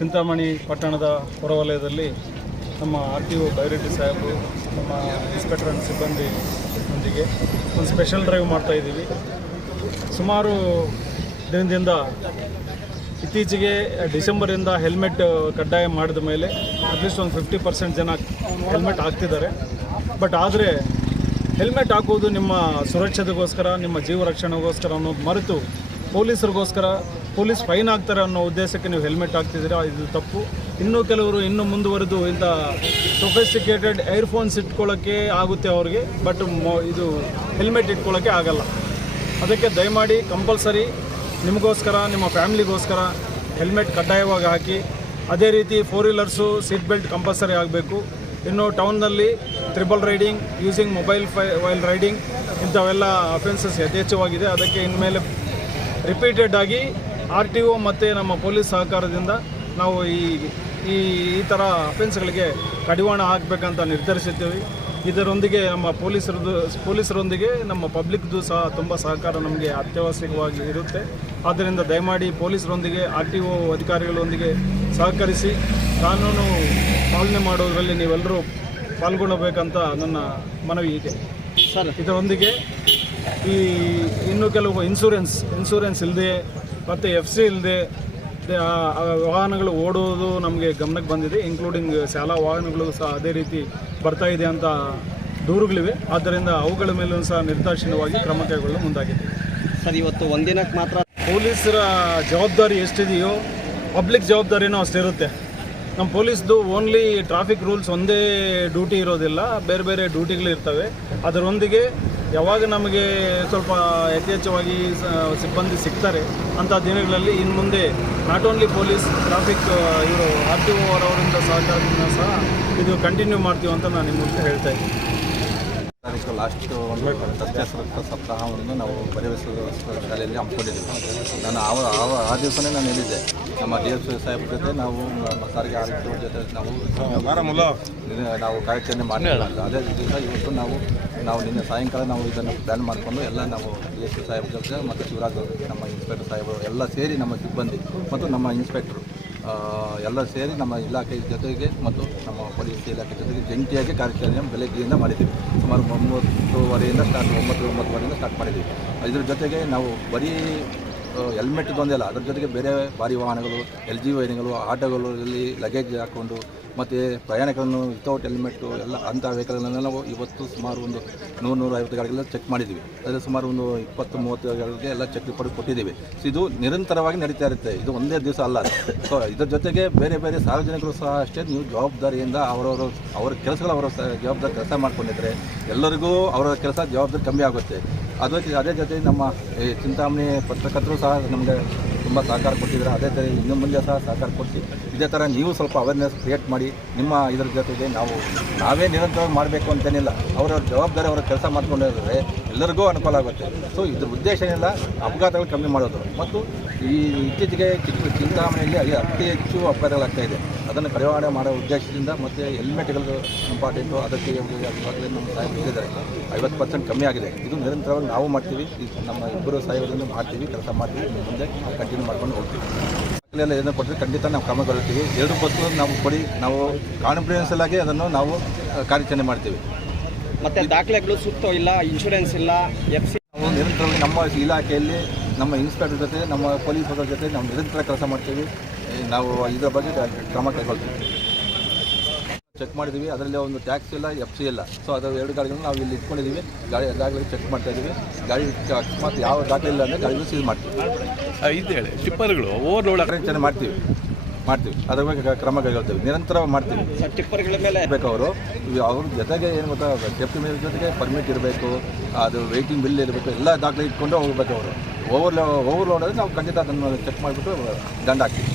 ಚಿಂತಾಮಣಿ ಪಟ್ಟಣದ ಹೊರವಲಯದಲ್ಲಿ ನಮ್ಮ RTO ಬೈರೆಡ್ಡಿ ಸಾಹೇಬರು ನಮ್ಮ ಇನ್ಸ್ಪೆಕ್ಟರ್ ಅಂಡ್ ಸಿಬ್ಬಂದಿಯೊಂದಿಗೆ ಒಂದು ಸ್ಪೆಷಲ್ ಡ್ರೈವ್ ಮಾಡ್ತಾಯಿದ್ದೀವಿ. ಸುಮಾರು ದಿನದಿಂದ ಇತ್ತೀಚೆಗೆ ಡಿಸೆಂಬರಿಂದ ಹೆಲ್ಮೆಟ್ ಕಡ್ಡಾಯ ಮಾಡಿದ ಮೇಲೆ ಅಟ್ಲೀಸ್ಟ್ ಒಂದು 50% ಜನ ಹೆಲ್ಮೆಟ್ ಹಾಕ್ತಿದ್ದಾರೆ. ಬಟ್ ಆದರೆ ಹೆಲ್ಮೆಟ್ ಹಾಕೋದು ನಿಮ್ಮ ಸುರಕ್ಷತೆಗೋಸ್ಕರ, ನಿಮ್ಮ ಜೀವ ರಕ್ಷಣೆಗೋಸ್ಕರ ಅನ್ನೋದು ಮರೆತು ಪೊಲೀಸರಿಗೋಸ್ಕರ, ಪೊಲೀಸ್ ಫೈನ್ ಹಾಕ್ತಾರೆ ಅನ್ನೋ ಉದ್ದೇಶಕ್ಕೆ ನೀವು ಹೆಲ್ಮೆಟ್ ಹಾಕ್ತಿದ್ದೀರಾ. ಇದು ತಪ್ಪು. ಇನ್ನೂ ಕೆಲವರು ಇನ್ನೂ ಮುಂದುವರೆದು ಇಂಥ ಸೊಫಿಸ್ಟಿಕೇಟೆಡ್ ಏರ್ಫೋನ್ಸ್ ಇಟ್ಕೊಳ್ಳೋಕ್ಕೆ ಆಗುತ್ತೆ ಅವ್ರಿಗೆ, ಬಟ್ ಇದು ಹೆಲ್ಮೆಟ್ ಇಟ್ಕೊಳ್ಳೋಕ್ಕೆ ಆಗಲ್ಲ. ಅದಕ್ಕೆ ದಯಮಾಡಿ ಕಂಪಲ್ಸರಿ ನಿಮಗೋಸ್ಕರ, ನಿಮ್ಮ ಫ್ಯಾಮಿಲಿಗೋಸ್ಕರ ಹೆಲ್ಮೆಟ್ ಕಡ್ಡಾಯವಾಗಿ ಹಾಕಿ. ಅದೇ ರೀತಿ 4 ವೀಲರ್ಸು ಸೀಟ್ ಬೆಲ್ಟ್ ಕಂಪಲ್ಸರಿ ಆಗಬೇಕು. ಇನ್ನು ಟೌನ್ನಲ್ಲಿ triple riding, using mobile while riding ಇಂಥವೆಲ್ಲ ಅಫೆನ್ಸಸ್ ಯಥೇಚ್ಛವಾಗಿದೆ. ಅದಕ್ಕೆ ಇನ್ಮೇಲೆ ರಿಪೀಟೆಡ್ ಆಗಿ RTO ಮತ್ತು ನಮ್ಮ ಪೊಲೀಸ್ ಸಹಕಾರದಿಂದ ನಾವು ಈ ಥರ ಅಫೆನ್ಸ್ಗಳಿಗೆ ಕಡಿವಾಣ ಹಾಕಬೇಕಂತ ನಿರ್ಧರಿಸಿದ್ದೀವಿ. ಇದರೊಂದಿಗೆ ನಮ್ಮ ಪೊಲೀಸರೊಂದಿಗೆ ನಮ್ಮ ಪಬ್ಲಿಕ್ದು ಸಹ ತುಂಬ ಸಹಕಾರ ನಮಗೆ ಅತ್ಯವಶ್ಯಕವಾಗಿ ಇರುತ್ತೆ. ಆದ್ದರಿಂದ ದಯಮಾಡಿ ಪೊಲೀಸರೊಂದಿಗೆ RTO ಅಧಿಕಾರಿಗಳೊಂದಿಗೆ ಸಹಕರಿಸಿ ಕಾನೂನು ಪಾಲನೆ ಮಾಡೋದರಲ್ಲಿ ನೀವೆಲ್ಲರೂ ಪಾಲ್ಗೊಳ್ಳಬೇಕಂತ ನನ್ನ ಮನವಿ ಇದೆ ಸರ್. ಇದರೊಂದಿಗೆ ಇನ್ನೂ ಕೆಲವು ಇನ್ಶೂರೆನ್ಸ್ ಇಲ್ಲದೆ ಮತ್ತು FC ಇಲ್ಲದೆ ವಾಹನಗಳು ಓಡೋದು ನಮಗೆ ಗಮನಕ್ಕೆ ಬಂದಿದೆ. ಇನ್ಕ್ಲೂಡಿಂಗ್ ಶಾಲಾ ವಾಹನಗಳು ಸಹ ಅದೇ ರೀತಿ ಬರ್ತಾ ಇದೆ ಅಂತ ದೂರುಗಳಿವೆ. ಆದ್ದರಿಂದ ಅವುಗಳ ಮೇಲೂ ಸಹ ನಿರ್ದಾಕ್ಷಿಣ್ಯವಾಗಿ ಕ್ರಮ ಕೈಗೊಳ್ಳಲು ಮುಂದಾಗಿದೆ ಸರ್. ಇವತ್ತು ಒಂದಿನಕ್ಕೆ ಮಾತ್ರ ಪೊಲೀಸರ ಜವಾಬ್ದಾರಿ ಎಷ್ಟಿದೆಯೋ ಪಬ್ಲಿಕ್ ಜವಾಬ್ದಾರಿನೂ ಅಷ್ಟಿರುತ್ತೆ. ನಮ್ಮ ಪೊಲೀಸ್ದು ಓನ್ಲಿ ಟ್ರಾಫಿಕ್ ರೂಲ್ಸ್ ಒಂದೇ ಡ್ಯೂಟಿ ಇರೋದಿಲ್ಲ, ಬೇರೆ ಬೇರೆ ಡ್ಯೂಟಿಗಳಿರ್ತವೆ. ಅದರೊಂದಿಗೆ ಯಾವಾಗ ನಮಗೆ ಸ್ವಲ್ಪ ಯಥೇಚ್ಛವಾಗಿ ಸಿಬ್ಬಂದಿ ಸಿಗ್ತಾರೆ ಅಂಥ ದಿನಗಳಲ್ಲಿ ಇನ್ನು ಮುಂದೆ ನಾಟ್ ಓನ್ಲಿ ಪೊಲೀಸ್, ಟ್ರಾಫಿಕ್ ಇವರು RTO ಅವರಿಂದ ಸಹಕಾರದಿಂದ ಸಹ ಇದು ಕಂಟಿನ್ಯೂ ಮಾಡ್ತೀವಿ ಅಂತ ನಾನು ನಿಮ್ಮ ಮುಂದೆ ಹೇಳ್ತಾ ಇದ್ದೀನಿ. ಲಾಸ್ಟ್ ಒಂದು ಸತ್ಯ ಸುರಕ್ಷತಾ ಸಪ್ತಾಹವನ್ನು ನಾವು ಪರಿವೇಶದ ಶಾಲೆಯಲ್ಲಿ ಹಮ್ಮಿಕೊಂಡಿದ್ದೀವಿ. ನಾನು ಆ ದಿವಸನೇ ನಾನು ಹೇಳಿದ್ದೆ, ನಮ್ಮ DSP ಸಾಹೇಬ್ರ ಜೊತೆ ನಾವು ಸಾರಿಗೆ ಆಯುಕ್ತರ ಜೊತೆ ನಾವು ಕಾರ್ಯಾಚರಣೆ ಮಾಡಿಲ್ಲ. ಅದೇ ದಿವಸ ಇವತ್ತು ನಾವು ನಿನ್ನೆ ಸಾಯಂಕಾಲ ನಾವು ಇದನ್ನು ಪ್ಲ್ಯಾನ್ ಮಾಡಿಕೊಂಡು ಎಲ್ಲ ನಾವು DSP ಸಾಹೇಬ್ರ ಜೊತೆ ಮತ್ತು ಶಿವರಾಜ್ ನಮ್ಮ ಇನ್ಸ್ಪೆಕ್ಟರ್ ಸಾಹೇಬರು ಎಲ್ಲ ಸೇರಿ ನಮ್ಮ ಸಿಬ್ಬಂದಿ ಮತ್ತು ನಮ್ಮ ಇನ್ಸ್ಪೆಕ್ಟ್ರು ಎಲ್ಲ ಸೇರಿ ನಮ್ಮ ಇಲಾಖೆ ಜೊತೆಗೆ ಮತ್ತು ನಮ್ಮ ಪೊಲೀಸ್ ಇಲಾಖೆ ಜೊತೆಗೆ ಜಂಟಿಯಾಗಿ ಕಾರ್ಯಾಚರಣೆ ಬೆಳಗ್ಗೆಯಿಂದ ಮಾಡಿದ್ದೀವಿ. ಸುಮಾರು 9:30 ಸ್ಟಾರ್ಟ್ ಮಾಡಿದ್ದೀವಿ. ಇದ್ರ ಜೊತೆಗೆ ನಾವು ಬರೀ ಹೆಲ್ಮೆಟ್ದೊಂದೇ ಅಲ್ಲ, ಅದ್ರ ಜೊತೆಗೆ ಬೇರೆ ಭಾರಿ ವಾಹನಗಳು, LG ವಾಹನಗಳು, ಆಟೋಗಳಲ್ಲಿ ಲಗೇಜ್ ಹಾಕ್ಕೊಂಡು ಮತ್ತು ಪ್ರಯಾಣಿಕರನ್ನು ವಿತೌಟ್ ಹೆಲ್ಮೆಟ್ಟು ಎಲ್ಲ ಅಂಥ ವೆಹಿಕಲ್ಗಳನ್ನೆಲ್ಲ ನಾವು ಇವತ್ತು ಸುಮಾರು ಒಂದು 100-150 ಗಾಡಿಗೆಲ್ಲ ಚೆಕ್ ಮಾಡಿದ್ದೀವಿ. ಅದರಲ್ಲಿ ಸುಮಾರು ಒಂದು 20-30 ಗಾಡಿಗೆ ಎಲ್ಲ ಚೆಕ್ ಕೊಟ್ಟಿದ್ದೀವಿ. ಸೊ ಇದು ನಿರಂತರವಾಗಿ ನಡೀತಾ ಇರುತ್ತೆ, ಇದು ಒಂದೇ ದಿವಸ ಅಲ್ಲ. ಸೊ ಇದರ ಜೊತೆಗೆ ಬೇರೆ ಬೇರೆ ಸಾರ್ವಜನಿಕರು ಸಹ ಅಷ್ಟೇ ನೀವು ಜವಾಬ್ದಾರಿಯಿಂದ ಅವರ ಕೆಲಸಗಳು ಅವರ ಜವಾಬ್ದಾರಿ ಕೆಲಸ ಮಾಡ್ಕೊಂಡಿದ್ರೆ ಎಲ್ಲರಿಗೂ ಅವರ ಕೆಲಸ ಜವಾಬ್ದಾರಿ ಕಮ್ಮಿ ಆಗುತ್ತೆ. ಅದೇ ಜೊತೆ ನಮ್ಮ ಚಿಂತಾಮಣಿ ಪತ್ರಕರ್ತರು ಸಹ ನಮಗೆ ತುಂಬ ಸಹಕಾರ ಕೊಟ್ಟಿದ್ದಾರೆ. ಅದೇ ಥರ ಇನ್ನು ಮುಂದೆ ಸಹ ಸಹಕಾರ ಕೊಟ್ಟು ಇದೇ ಥರ ನೀವು ಸ್ವಲ್ಪ ಅವೇರ್ನೆಸ್ ಕ್ರಿಯೇಟ್ ಮಾಡಿ ನಿಮ್ಮ ಇದರ ಜೊತೆಗೆ ನಾವೇ ನಿರಂತರವಾಗಿ ಮಾಡಬೇಕು ಅಂತೇನಿಲ್ಲ. ಅವರ ಜವಾಬ್ದಾರಿ ಅವರ ಕೆಲಸ ಮಾಡ್ಕೊಂಡಿದ್ರೆ ಎಲ್ಲರಿಗೂ ಅನುಕೂಲ ಆಗುತ್ತೆ. ಸೊ ಇದ್ರ ಉದ್ದೇಶ ಏನಿಲ್ಲ, ಅಪಘಾತಗಳು ಕಮ್ಮಿ ಮಾಡೋದು ಮತ್ತು ಈ ಇತ್ತೀಚೆಗೆ ಚಿಂತಾಮಣಿಯಲ್ಲಿ ಅತಿ ಹೆಚ್ಚು ಅಪಘಾತಗಳಾಗ್ತಾಯಿದೆ. ಅದನ್ನು ಕಡಿವಾಣ ಮಾಡೋ ಉದ್ದೇಶದಿಂದ ಮತ್ತು ಹೆಲ್ಮೆಟ್ಗಳು ಇಂಪಾರ್ಟೆಂಟು. ಅದಕ್ಕೆ ಇವಾಗಲೇ ನಮ್ಮ ಸಾಹೇಬ್ ಹೇಳಿದ್ದಾರೆ 50% ಕಮ್ಮಿ ಆಗಿದೆ. ಇದು ನಿರಂತರವಾಗಿ ನಾವು ಮಾಡ್ತೀವಿ, ನಮ್ಮ ಇಬ್ಬರು ಸಾಹೇಬರನ್ನು ಮಾಡ್ತೀವಿ, ಕೆಲಸ ಮಾಡ್ತೀವಿ, ಮುಂದೆ ಕಂಟಿನ್ಯೂ ಮಾಡ್ಕೊಂಡು ಹೋಗ್ತೀವಿ. ದಾಖಲೆಲ್ಲ ಏನೋ ಕೊಟ್ಟರೆ ಖಂಡಿತ ನಾವು ಕ್ರಮಗೊಳ್ತೀವಿ. 2 ಬಸ್ಸು ನಾವು ಕೊಡಿ, ನಾವು ಕಾನ್ಫಿಡೆನ್ಷಿಯಲ್ ಆಗಿ ಅದನ್ನು ನಾವು ಕಾರ್ಯಾಚರಣೆ ಮಾಡ್ತೀವಿ. ಮತ್ತು ದಾಖಲೆಗಳು ಸೂಕ್ತ ಇಲ್ಲ, ಇನ್ಶೂರೆನ್ಸ್ ಇಲ್ಲ, FC ನಾವು ನಿರಂತರವಾಗಿ ನಮ್ಮ ಇಲಾಖೆಯಲ್ಲಿ ನಮ್ಮ ಇನ್ಸ್ಪೆಕ್ಟರ್ ಜೊತೆ ನಮ್ಮ ಪೊಲೀಸರ ಜೊತೆ ನಾವು ನಿರಂತರ ಕೆಲಸ ಮಾಡ್ತೀವಿ. ನಾವು ಇದರ ಬಗ್ಗೆ ಕ್ರಮ ಕೈಗೊಳ್ತೀವಿ. ಚೆಕ್ ಮಾಡಿದ್ದೀವಿ, ಅದರಲ್ಲಿ ಒಂದು ಟ್ಯಾಕ್ಸ್ ಇಲ್ಲ, FC ಇಲ್ಲ. ಸೊ ಅದು 2 ಗಾಡಿಗಳನ್ನು ನಾವು ಇಲ್ಲಿ ಇಟ್ಕೊಂಡಿದ್ದೀವಿ. ಗಾಡಿಗಳಿಗೆ ಚೆಕ್ ಮಾಡ್ತಾ ಇದ್ದೀವಿ. ಗಾಡಿ ಅಕಸ್ಮಾತ್ ಯಾವ ದಾಖಲೆ ಇಲ್ಲ ಅಂದರೆ ಗಾಡಿಗಳು ಸೀಲ್ ಮಾಡ್ತೀವಿ. ಇದೇಳಿ ಟಿಪ್ಪರ್ಗಳು ಓವರ್ಲೋಡ್ ಕಾರ್ಯಾಚರಣೆ ಮಾಡ್ತೀವಿ. ಅದ್ರ ಬಗ್ಗೆ ಕ್ರಮ ಕೈಗೊಳ್ತೀವಿ, ನಿರಂತರವಾಗಿ ಮಾಡ್ತೀವಿ. ಟಿಪ್ಪರ್ಗಳ ಮೇಲೆ ಬೇಕು ಅವ್ರ ಜೊತೆಗೆ ಏನು ಗೊತ್ತಾ, ಸೇಫ್ಟಿ ಮೇಲೆ ಜೊತೆಗೆ ಪರ್ಮಿಟ್ ಇರಬೇಕು, ಅದು ವೆಯ್ಟಿಂಗ್ ಬಿಲ್ ಇರಬೇಕು, ಎಲ್ಲ ದಾಖಲೆ ಇಟ್ಕೊಂಡು ಹೋಗ್ಬೇಕು. ಅವರು ಓವರ್ಲೋಡ್ ಆದರೆ ನಾವು ಖಂಡಿತ ಅದನ್ನು ಚೆಕ್ ಮಾಡಿಬಿಟ್ಟು ದಂಡ ಹಾಕ್ತೀವಿ.